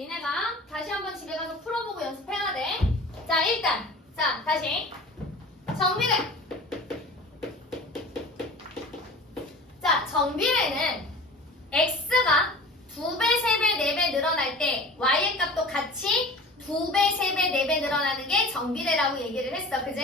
니네가 다시 한번 집에 가서 풀어보고 연습해야 돼. 자, 일단 자, 다시 정비례. 자, 정비례는 x가 2배, 3배, 4배 늘어날 때 y의 값도 같이 2배, 3배, 4배 늘어나는 게 정비례라고 얘기를 했어. 그지?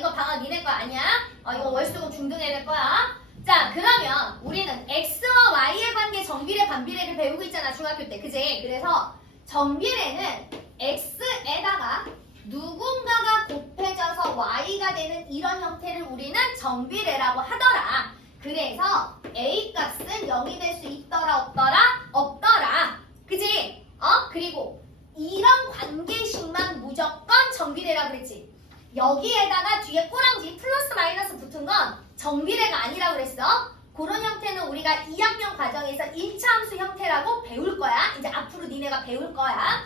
이거 방학 니네 거 아니야? 이거 월수금 중등해야 될 거야. 자, 그러면 우리는 x와 y의 관계 정비례, 반비례를 배우고 있잖아, 중학교 때. 그지? 그래서 정비례는 x에다가 누군가가 곱해져서 y가 되는 이런 형태를 우리는 정비례라고 하더라. 그래서 a 값은 0이 될 수 있더라, 없더라? 없더라. 그지? 그리고 이런 관계식만 무조건 정비례라고 그랬지. 여기에다가 뒤에 꼬랑지 플러스 마이너스 붙은 건 정비례가 아니라고 그랬어. 그런 형태는 우리가 2학년 과정에서 1차 함수 형태라고 배울 거야. 이제 앞으로 니네가 배울 거야.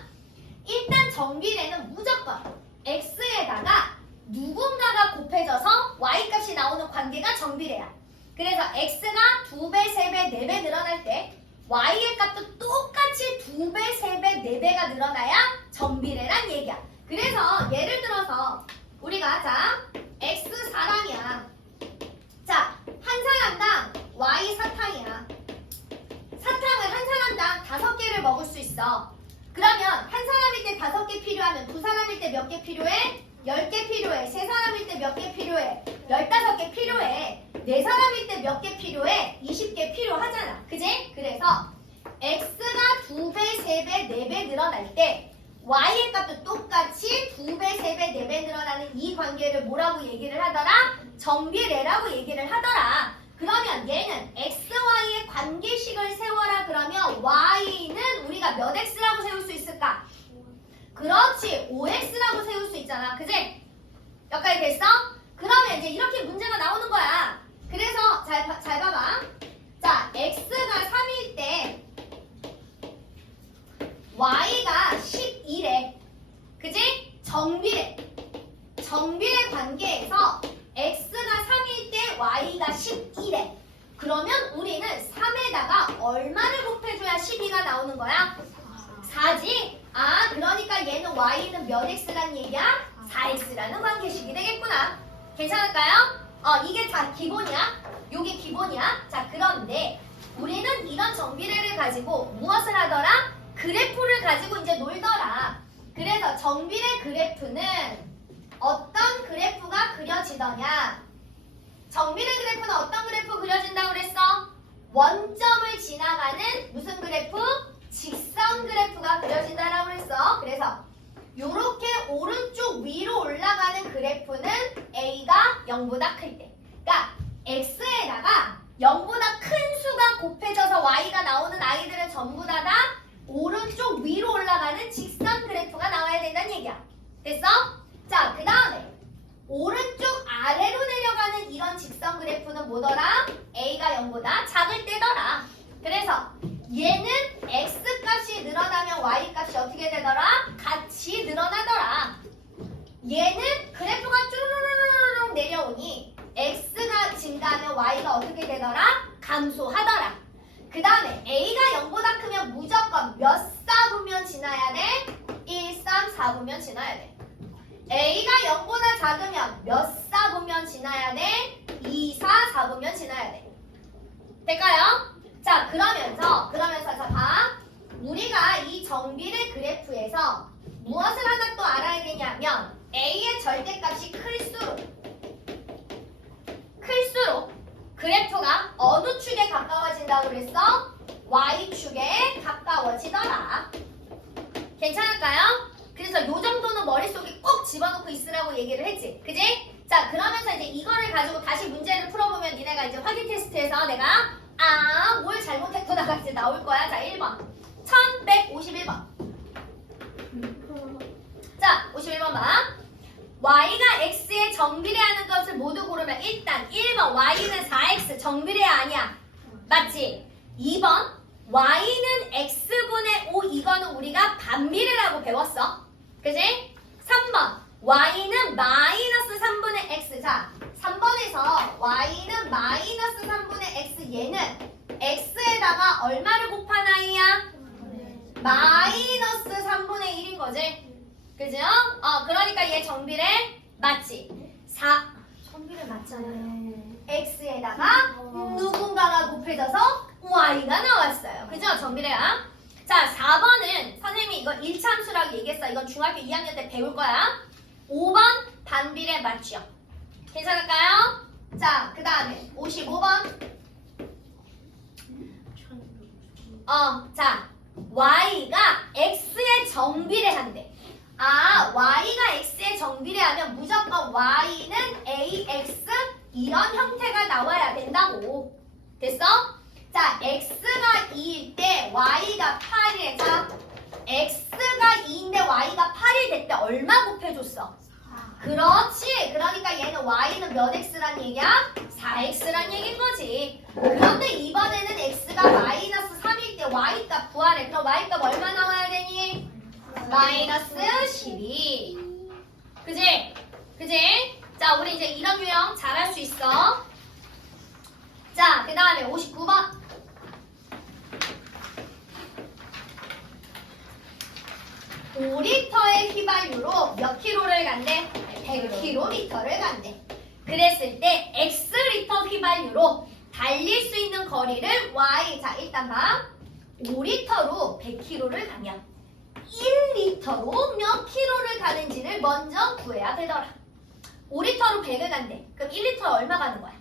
일단 정비례는 무조건 x에다가 누군가가 곱해져서 y값이 나오는 관계가 정비례야. 그래서 x가 2배, 3배, 4배 늘어날 때 y의 값도 똑같이 2배, 3배, 4배가 늘어나야 정비례란 얘기야. 그래서 예를 들어서 우리가 자 x 사랑이야. 자, 한 사람당 y 사탕이야. 사탕을 한 사람당 5개를 먹을 수 있어. 그러면 한 사람일 때 5개 필요하면 두 사람일 때 몇 개 필요해? 10개 필요해. 세 사람일 때 몇 개 필요해? 15개 필요해. 네 사람일 때 몇 개 필요해? 20개 필요하잖아. 그지? 그래서 x가 2배, 3배, 4배 늘어날 때 y의 값도 똑같이 2배, 3배, 4배 늘어나는 이 관계를 뭐라고 얘기를 하더라? 정비례라고 얘기를 하더라. 그러면 얘는 x, y의 관계식을 세워라. 그러면 y는 우리가 몇 x라고 세울 수 있을까? 그렇지, 5x라고 세울 수 있잖아. 그지? 여기까지 됐어? 그러면 이제 이렇게 문제가 나오는 거야. 그래서 잘 봐봐. 자, x가 3일 때 y가 11에 그지? 정비례 관계에서 x가 3일 때 y가 11에 그러면 우리는 3에다가 얼마를 곱해줘야 12가 나오는 거야? 4지? 그러니까 얘는 y는 몇 x라는 얘기야? 4x라는 관계식이 되겠구나. 괜찮을까요? 이게 다 기본이야. 요게 기본이야. 자, 그런데 우리는 이런 정비례를 가지고 무엇을 하더라? 그래프를 가지고 이제 놀더라. 그래서 정비례 그래프는 어떤 그래프가 그려지더냐? 정비례 그래프는 어떤 그래프 그려진다고 그랬어? 원점을 지나가는 무슨 그래프? 직선 그래프가 그려진다라고 그랬어. 그래서 요렇게 오른쪽 위로 올라가는 그래프는 a가 0보다 클 때. 그러니까 x에다가 0보다 큰 수가 곱해져서 y가 나오는 아이들은 전부 다 오른쪽 위로 올라가는 직선 그래프가 나와야 된다는 얘기야. 됐어? 자, 그 다음에 오른쪽 아래로 내려가는 이런 직선 그래프는 뭐더라? a가 0보다 작을 때더라. 그래서 얘는 x값이 늘어나면 y값이 어떻게 되더라? 같이 늘어나더라. 얘는 그래프가 쭈르르르르 내려오니 x가 증가하면 y가 어떻게 되더라? 감소하더라. 그 다음에 a가 0보다 크면 무조건 몇 사분면 지나야 돼? 1, 3, 4분면 지나야 돼. a가 0보다 작으면 몇 사분면 지나야 돼? 2, 4, 4분면 지나야 돼. 될까요? 자, 그러면서 자, 봐. 우리가 이 정비례 그래프에서 무엇을 하나 또 알아야 되냐면 a의 절대값이 클수록 그래프가 어느 축에 가까워진다고 그랬어? y축에 가까워지더라. 괜찮을까요? 그래서 요 정도는 머릿속에 꼭 집어넣고 있으라고 얘기를 했지. 그지? 자, 그러면서 이제 이거를 가지고 다시 문제를 풀어보면 니네가 이제 확인 테스트에서 내가 뭘 잘못했구나 같이 나올 거야. 자, 1번 1151번. 자, 51번 봐. y가 x에 정비례하는 것을 모두 고르면 일단 1번 y는 4x 정비례 아니야. 맞지? 2번 y는 x분의 5 이거는 우리가 반비례라고 배웠어. 그지? 3번 y는 마이너스 3분의 x. 자, 3번에서 y는 마이너스 3분의 x 얘는 x에다가 얼마를 곱한 아이야? 마이너스 거지? 그죠? 그러니까 얘 정비례 맞지? 정비례 맞잖아요. x에다가 누군가가 곱해져서 y가 나왔어요. 그죠? 정비례야. 자, 4번은 선생님이 이거 1참수라고 얘기했어. 이건 중학교 2학년 때 배울 거야. 5번 반비례 맞죠? 괜찮을까요? 자, 그 다음에 55번. 자, y가 x에 정비례한대. y가 x에 정비례하면 무조건 y는 ax 이런 형태가 나와야 된다고. 됐어? 자, x가 2일 때 y가 8이래. 자, x가 2인데 y가 8이 될 때 얼마 곱해줬어? 그렇지. 그러니까 얘는 y는 몇 x란 얘기야? 4x란 얘기인 거지. 그런데 이번에는 x가 마이너스 3일 때 y값 구하래. 그럼 y값 얼마 나와야 되니? 마이너스 12. 그지? 그지? 자, 우리 이제 이런 유형 잘할 수 있어. 자, 그 다음에 59번. (5리터의) 휘발유로 몇 킬로를 간대? 100km를 간대. 그랬을 때 X리터 휘발유로 달릴 수 있는 거리를 Y. 자, 일단 봐. 5리터로 100km를 가면 1리터로 몇 킬로를 가는지를 먼저 구해야 되더라. 5리터로 100을 간대. 그럼 1리터에 얼마 가는 거야?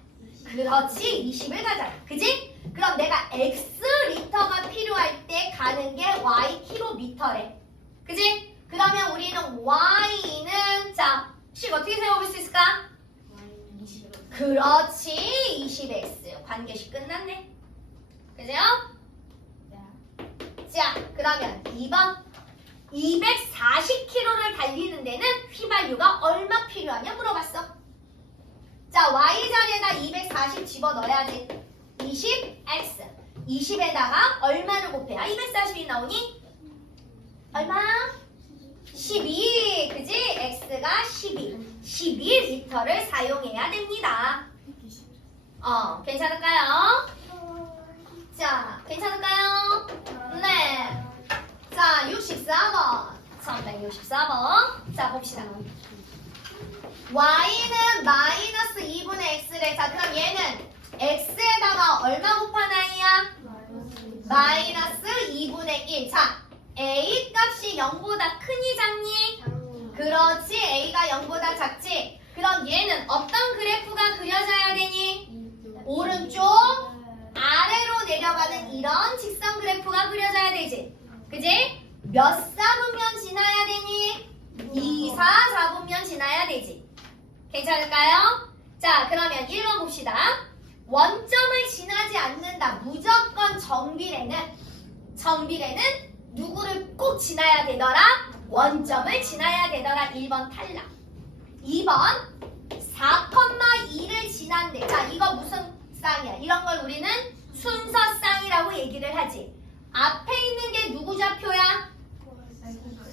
그렇지. 20을 가잖아. 그지? 그럼 내가 X리터가 필요할 때 가는 게 Y 킬로미터래. 그지? 그러면 우리는 Y는 자, 식 어떻게 세워볼 수 있을까? 그렇지. 20x. 관계식 끝났네. 그죠? 자, 그러면 2번. 240km를 달리는 데는 휘발유가 얼마 필요하냐 물어봤어. 자, y 자리에다 240 집어넣어야지. 20x. 20에다가 얼마를 곱해야 240이 나오니? 얼마? 12. 그지? x가 12. 12리터를 사용해야 됩니다. 괜찮을까요? 자, 괜찮을까요? 네. 자, 64번. 364번. 자, 봅시다. y는 마이너스 2분의 x래. 자, 그럼 얘는 x에다가 얼마 곱한 i야? 마이너스 2분의 1. 자, a 값이 0보다 크니 작니? 그렇지. a가 0보다 작지. 그럼 얘는 어떤 그래프가 그려져야 되니? 오른쪽 아래로 내려가는 이런 직선 그래프가 그려져야 되지. 그지? 몇 사분면 지나야 되니? 2, 4, 4분면 지나야 되지. 괜찮을까요? 자, 그러면 1번 봅시다. 원점을 지나지 않는다. 무조건 정비례는 누구를 꼭 지나야 되더라? 원점을 지나야 되더라. 1번 탈락. 2번 4,2를 지난대. 자, 이거 무슨 쌍이야? 이런 걸 우리는 순서쌍이라고 얘기를 하지. 앞에 있는 게 누구 좌표야?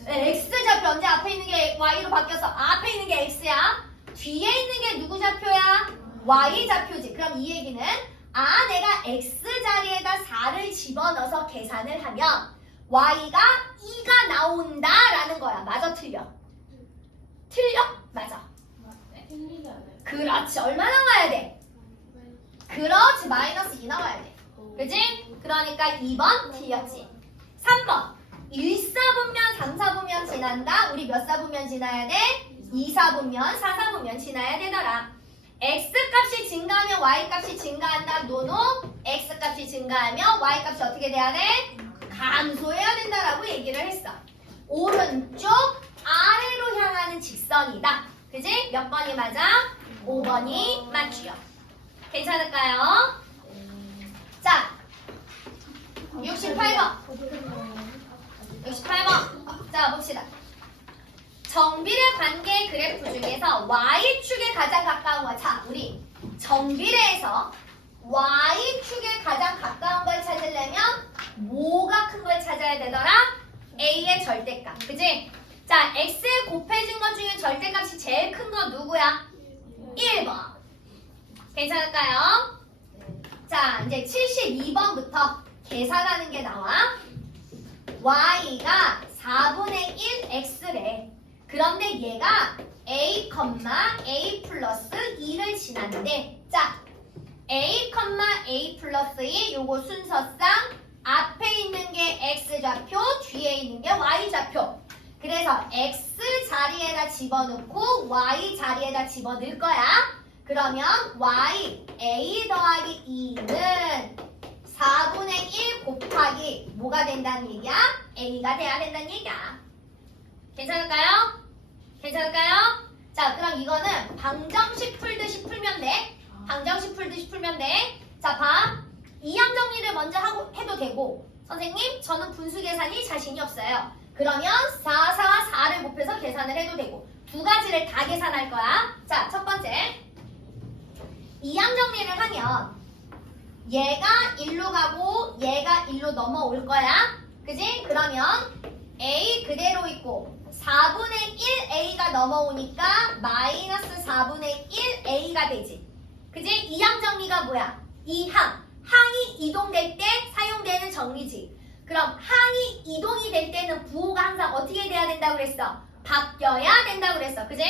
X 좌표. 언제 앞에 있는 게 Y로 바뀌어서 앞에 있는 게 X야. 뒤에 있는 게 누구 좌표야? Y 좌표지. 그럼 이 얘기는 내가 X 자리에다 4를 집어넣어서 계산을 하면 Y가 2가 나온다라는 거야. 맞아, 틀려? 틀려? 맞아. 그렇지. 얼마 나와야 돼? 그렇지. 마이너스 2 나와야 돼. 그지? 그러니까 2번 틀렸지. 3번 1사분면 3사분면 지난다. 우리 몇 사분면 지나야 돼? 2사분면 4사분면 지나야 되더라. x값이 증가하면 y값이 증가한다. 노노. x값이 증가하면 y값이 어떻게 돼야 돼? 감소해야 된다라고 얘기를 했어. 오른쪽 아래로 향하는 직선이다. 그지? 몇 번이 맞아? 5번이 맞죠. 괜찮을까요? 자, 68번. 68번. 자, 봅시다. 정비례 관계 그래프 중에서 Y축에 가장 가까운 거. 자, 우리 정비례에서 Y축에 가장 가까운 걸 찾으려면 뭐가 큰 걸 찾아야 되더라? A의 절대값. 그지? 자, X에 곱해진 것 중에 절대값이 제일 큰 건 누구야? 1번. 괜찮을까요? 자, 이제 72번부터 계산하는 게 나와. Y가 4분의 1 x래. 그런데 얘가 a, a 플러스 2를 지났는데 자, a, a 플러스 2 요거 순서상 앞에 있는 게 x좌표, 뒤에 있는 게 y좌표. 그래서 x 자리에다 집어넣고 y 자리에다 집어넣을 거야. 그러면 y a 더하기 2는 4분의 1 곱하기 뭐가 된다는 얘기야? a가 돼야 된다는 얘기야. 괜찮을까요? 괜찮을까요? 자, 그럼 이거는 방정식 풀듯이 풀면 돼. 방정식 풀듯이 풀면 돼. 자, 봐. 이항 정리를 먼저 해도 되고 선생님 저는 분수 계산이 자신이 없어요. 그러면 4, 4와 4를 곱해서 계산을 해도 되고 두 가지를 다 계산할 거야. 자, 첫 번째 이항 정리를 하면 얘가 1로 가고 얘가 1로 넘어올 거야. 그지? 그러면 a 그대로 있고 4분의 1a가 넘어오니까 마이너스 4분의 1a가 되지. 그지? 이항 정리가 뭐야? 이항. 항이 이동될 때 사용되는 정리지. 그럼 항이 이동이 될 때는 부호가 항상 어떻게 돼야 된다고 그랬어? 바뀌어야 된다고 그랬어. 그지?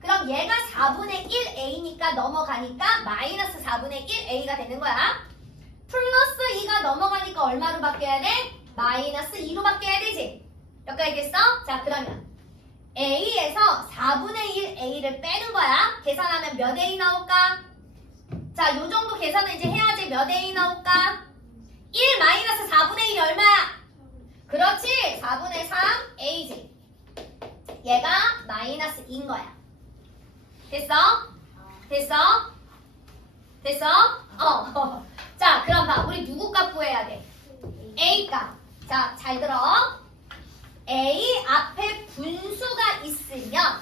그럼 얘가 4분의 1a니까 넘어가니까 마이너스 4분의 1a가 되는 거야. 플러스 2가 넘어가니까 얼마로 바뀌어야 돼? 마이너스 2로 바뀌어야 되지. 여기까지 됐어? 자, 그러면 a에서 4분의 1a를 빼는 거야. 계산하면 몇 a 나올까? 자, 요 정도 계산을 이제 해야지 몇 a 나올까? 1 마이너스 4분의 1이 얼마야? 그렇지, 4분의 3a지. 얘가 마이너스 2인 거야. 됐어? 됐어? 됐어? 자, 그럼 봐. 우리 누구 값 구해야 돼? a 값. 자, 잘 들어. a 앞에 분수가 있으면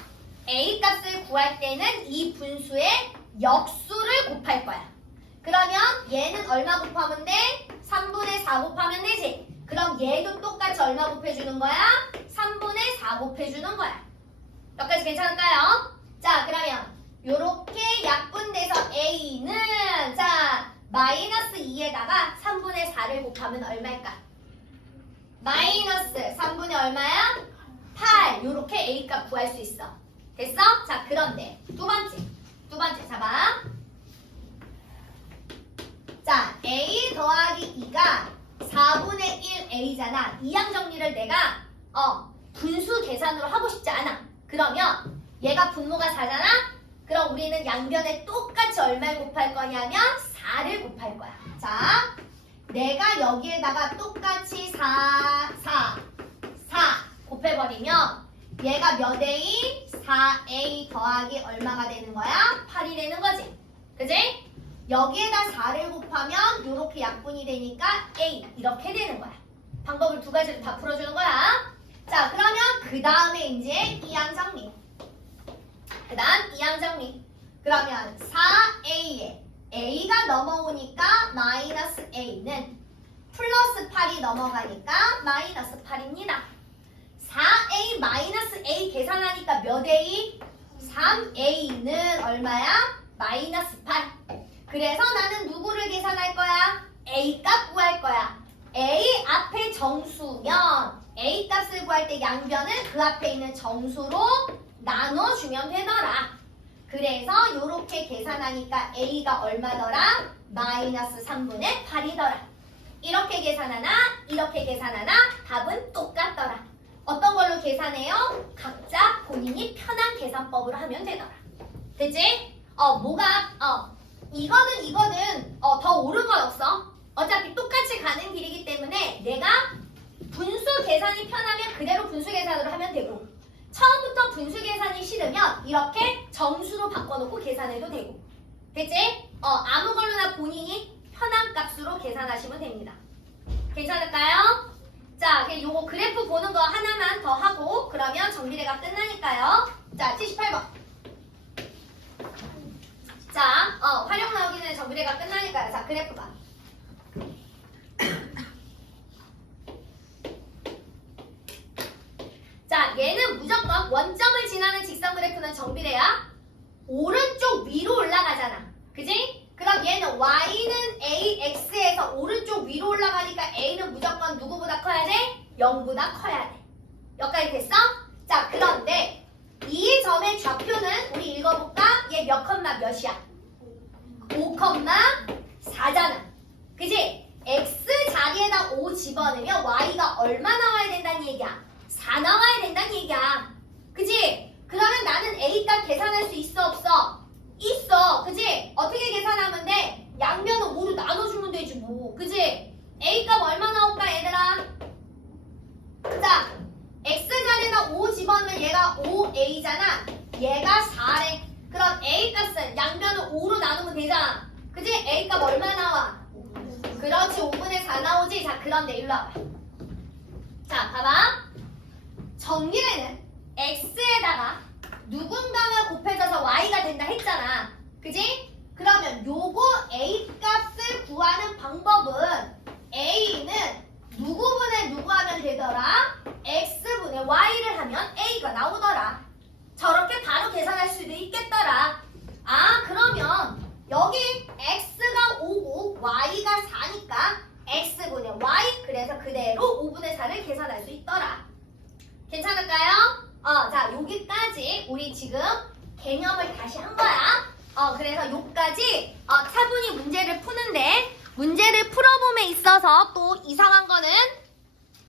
a 값을 구할 때는 이 분수의 역수를 곱할 거야. 그러면 얘는 얼마 곱하면 돼? 3분의 4 곱하면 되지. 그럼 얘도 똑같이 얼마 곱해주는 거야? 3분의 4 곱해주는 거야. 여기까지 괜찮을까요? 자, 그러면 요렇게 약분돼서 a는 자 마이너스 2에다가 3분의 4를 곱하면 얼마일까? 마이너스 3분의 얼마야? 8. 요렇게 a 값 구할 수 있어. 됐어? 자, 그런데 두 번째 잡아. 자, a 더하기 2가 4분의 1a잖아. 이항 정리를 내가 분수 계산으로 하고 싶지 않아. 그러면 얘가 분모가 4잖아? 그럼 우리는 양변에 똑같이 얼마를 곱할 거냐면 4를 곱할 거야. 자, 내가 여기에다가 똑같이 4 곱해버리면 얘가 몇 a? 4a 더하기 얼마가 되는 거야? 8이 되는 거지. 그지? 여기에다 4를 곱하면 이렇게 약분이 되니까 a 이렇게 되는 거야. 방법을 두 가지로 다 풀어주는 거야. 자, 그러면 그 다음에 이제 이항 정리. 그 다음 이항 정리. 그러면 4a에 a가 넘어오니까 마이너스 a는 플러스 8이 넘어가니까 마이너스 8입니다. 4a 마이너스 a 계산하니까 몇 a? 3a는 얼마야? 마이너스 8. 그래서 나는 누구를 계산할 거야? a 값 구할 거야. a 앞에 정수면 a 값을 구할 때 양변을 그 앞에 있는 정수로 나눠주면 되더라. 그래서 이렇게 계산하니까 a가 얼마더라? 마이너스 3분의 8이더라. 이렇게 계산하나 이렇게 계산하나 답은 똑같더라. 어떤 걸로 계산해요? 각자 본인이 편한 계산법으로 하면 되더라. 됐지? 이거는 더 옳은 건 없어. 어차피 똑같이 가는 길이기 때문에 내가 분수 계산이 편하면 그대로 분수 계산으로 하면 되고 처음부터 분수 계산이 싫으면 이렇게 정수로 바꿔놓고 계산해도 되고. 됐지? 아무 걸로나 본인이 편한 값으로 계산하시면 됩니다. 괜찮을까요? 자, 요거 그래프 보는 거 하나만 더 하고 그러면 정비례가 끝나니까요. 자, 78번. 자, 활용 나오기 전에 정비례가 끝나니까요. 자, 그래프 봐. 자, 얘는 무조건 원점을 지나는 직선 그래프는 정비례야. 오른쪽 위로 올라가잖아. 그지? 그럼 얘는 y는 ax에서 오른쪽 위로 올라가니까 a는 무조건 누구보다 커야 돼? 0보다 커야 돼. 여기까지 됐어? 자, 그런데 이 점의 좌표는 우리 읽어볼까? 얘 몇 컴마 몇이야? 5,4잖아. 그지? x 자리에다 5 집어넣으면 y가 얼마 나와야 된다는 얘기야? 4 나와야 된다는 얘기야. 그지? 그러면 나는 a 값 계산할 수 있어 없어? 있어. 그지? 어떻게 계산하면 돼? 양면을 5로 나눠주면 되지 뭐. 그지? a 값 얼마 나올까 얘들아? 자, x 자리에다 5 집어넣으면 얘가 5a잖아. 얘가 4래. 그럼 a 값은 양면을 5로 나누면 되잖아. 그지? a 값 얼마 나와? 그렇지, 5분의 4 나오지? 자, 그런데 일로 와봐. 자, 봐봐. 정리에는 x에다가 누군가가 곱해져서 y가 된다 했잖아. 그지? 그러면 요거 a 값을 구하는 방법은 a는 누구분의 누구 하면 되더라? x분의 y를 하면 a가 나오더라. 저렇게 바로 계산할 수도 있겠더라. 아, 그러면 여기 x가 5고 y가 4니까 x분의 y, 그래서 그대로 5분의 4를 계산할 수 있더라. 괜찮을까요? 자, 여기까지 우리 지금 개념을 다시 한 거야. 그래서 여기까지 차분히 문제를 푸는데 문제를 풀어봄에 있어서 또 이상한 거는